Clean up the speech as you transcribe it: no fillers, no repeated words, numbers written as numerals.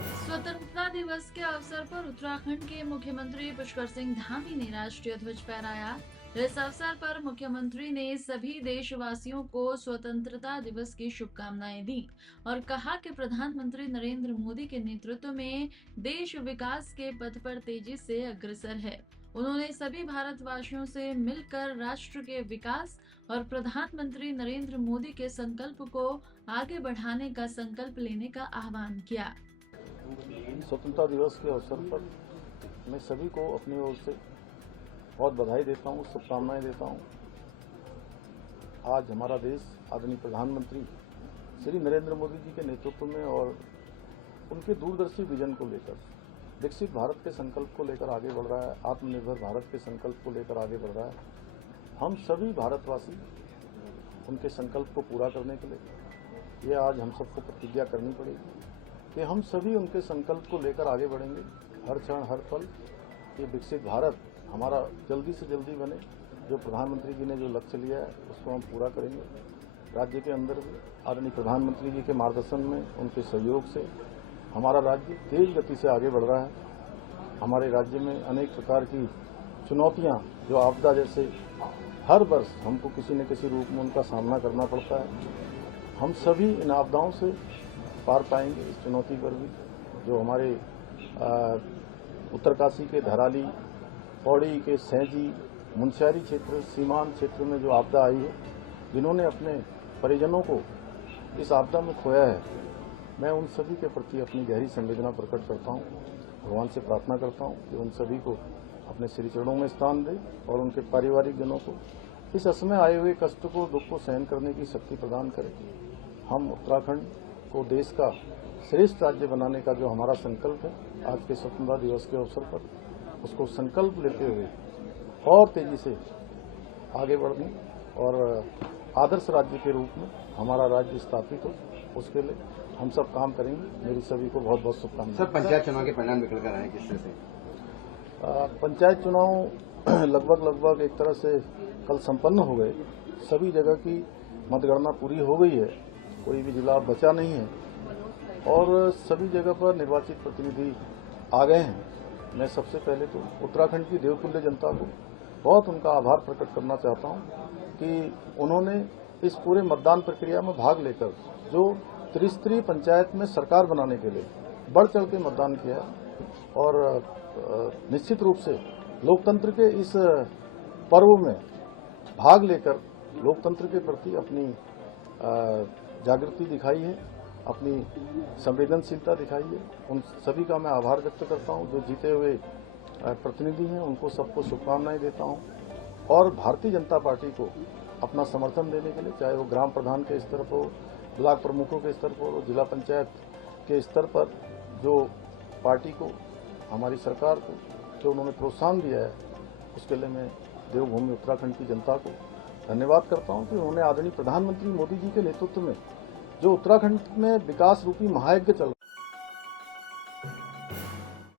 स्वतंत्रता दिवस के अवसर पर उत्तराखंड के मुख्यमंत्री पुष्कर सिंह धामी ने राष्ट्रीय ध्वज फहराया। इस अवसर पर मुख्यमंत्री ने सभी देशवासियों को स्वतंत्रता दिवस की शुभकामनाएं दी और कहा कि प्रधानमंत्री नरेंद्र मोदी के नेतृत्व में देश विकास के पथ पर तेजी से अग्रसर है। उन्होंने सभी भारतवासियों से मिलकर राष्ट्र के विकास और प्रधानमंत्री नरेंद्र मोदी के संकल्प को आगे बढ़ाने का संकल्प लेने का आह्वान किया। स्वतंत्रता दिवस के अवसर पर मैं सभी को अपनी ओर से बहुत बधाई देता हूँ, शुभकामनाएं देता हूँ। आज हमारा देश आदरणीय प्रधानमंत्री श्री नरेंद्र मोदी जी के नेतृत्व में और उनके दूरदर्शी विजन को लेकर विकसित भारत के संकल्प को लेकर आगे बढ़ रहा है, आत्मनिर्भर भारत के संकल्प को लेकर आगे बढ़ रहा है। हम सभी भारतवासी उनके संकल्प को पूरा करने के लिए ये आज हम सबको प्रतिज्ञा करनी पड़ेगी कि हम सभी उनके संकल्प को लेकर आगे बढ़ेंगे। हर क्षण हर पल ये विकसित भारत हमारा जल्दी से जल्दी बने। जो प्रधानमंत्री जी ने जो लक्ष्य लिया है उसको हम पूरा करेंगे। राज्य के अंदर भी आदरणीय प्रधानमंत्री जी के मार्गदर्शन में, उनके सहयोग से हमारा राज्य तेज गति से आगे बढ़ रहा है। हमारे राज्य में अनेक प्रकार की चुनौतियां, जो आपदा जैसे हर वर्ष हमको किसी न किसी रूप में उनका सामना करना पड़ता है। हम सभी इन आपदाओं से पार पाएंगे। इस चुनौती पर भी जो हमारे उत्तरकाशी के धराली, पौड़ी के सैंजी, मुनस्यारी क्षेत्र, सीमांत क्षेत्र में जो आपदा आई है, जिन्होंने अपने परिजनों को इस आपदा में खोया है, मैं उन सभी के प्रति अपनी गहरी संवेदना प्रकट करता हूँ। भगवान से प्रार्थना करता हूँ कि उन सभी को अपने श्री चरणों में स्थान दे और उनके पारिवारिक जनों को इस असमय आए हुए कष्ट को, दुख को सहन करने की शक्ति प्रदान करें। हम उत्तराखंड को देश का श्रेष्ठ राज्य बनाने का जो हमारा संकल्प है, आज के स्वतंत्रता दिवस के अवसर पर उसको संकल्प लेते हुए और तेजी से आगे बढ़ने और आदर्श राज्य के रूप में हमारा राज्य स्थापित हो, उसके लिए हम सब काम करेंगे। मेरी सभी को बहुत बहुत शुभकामनाएं। सर, पंचायत चुनाव के परिणाम निकल कर आए किस तरह से? पंचायत चुनाव लगभग एक तरह से कल संपन्न हो गए। सभी जगह की मतगणना पूरी हो गई है, कोई भी जिला बचा नहीं है और सभी जगह पर निर्वाचित प्रतिनिधि आ गए हैं। मैं सबसे पहले तो उत्तराखंड की देवतुल्य जनता को बहुत उनका आभार प्रकट करना चाहता हूं कि उन्होंने इस पूरे मतदान प्रक्रिया में भाग लेकर जो त्रिस्तरीय पंचायत में सरकार बनाने के लिए बढ़ चढ़ के मतदान किया और निश्चित रूप से लोकतंत्र के इस पर्व में भाग लेकर लोकतंत्र के प्रति अपनी जागृति दिखाई है, अपनी संवेदनशीलता दिखाई है। उन सभी का मैं आभार व्यक्त करता हूं। जो जीते हुए प्रतिनिधि हैं उनको सबको शुभकामनाएं देता हूं और भारतीय जनता पार्टी को अपना समर्थन देने के लिए, चाहे वो ग्राम प्रधान के स्तर पर हो, ब्लॉक प्रमुखों के स्तर पर हो, जिला पंचायत के स्तर पर जो पार्टी को, हमारी सरकार को जो उन्होंने प्रोत्साहन दिया है, उसके लिए मैं देवभूमि उत्तराखंड की जनता को धन्यवाद करता हूं कि उन्होंने आदरणीय प्रधानमंत्री मोदी जी के नेतृत्व में जो उत्तराखंड में विकास रूपी महायज्ञ चल